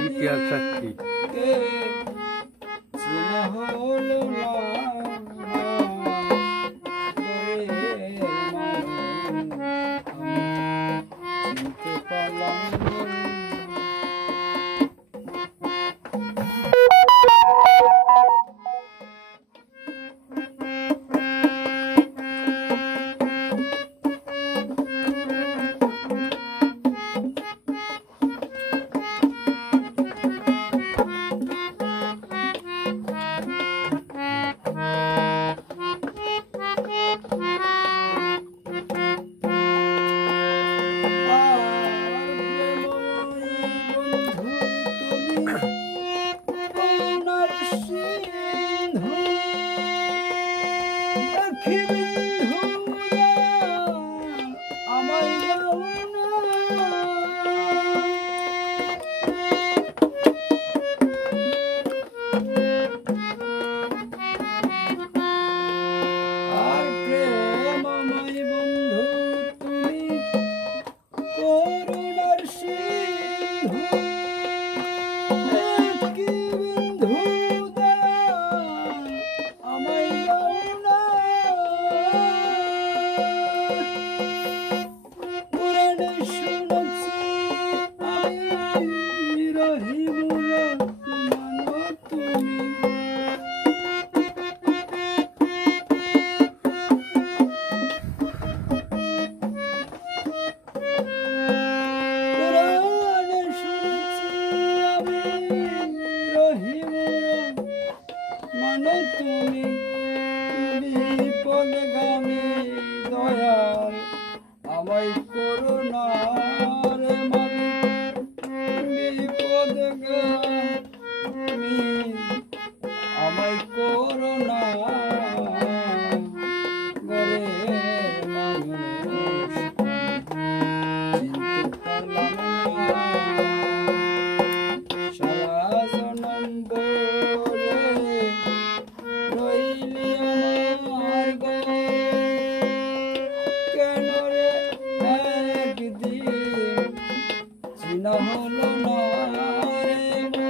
ইতিহাস সাক্ষী চেনা হলো না চিনতে পারলাম তুমি বিপদগামী দয়াল আমায় করুণা রে মালিক বিপদগামী আমায় করুণা গরে মানুষ চিনতে পারলাম না সারা জনম বলে রইলি আমার গায়ে কেন রে একদিন চিনা হলো না রে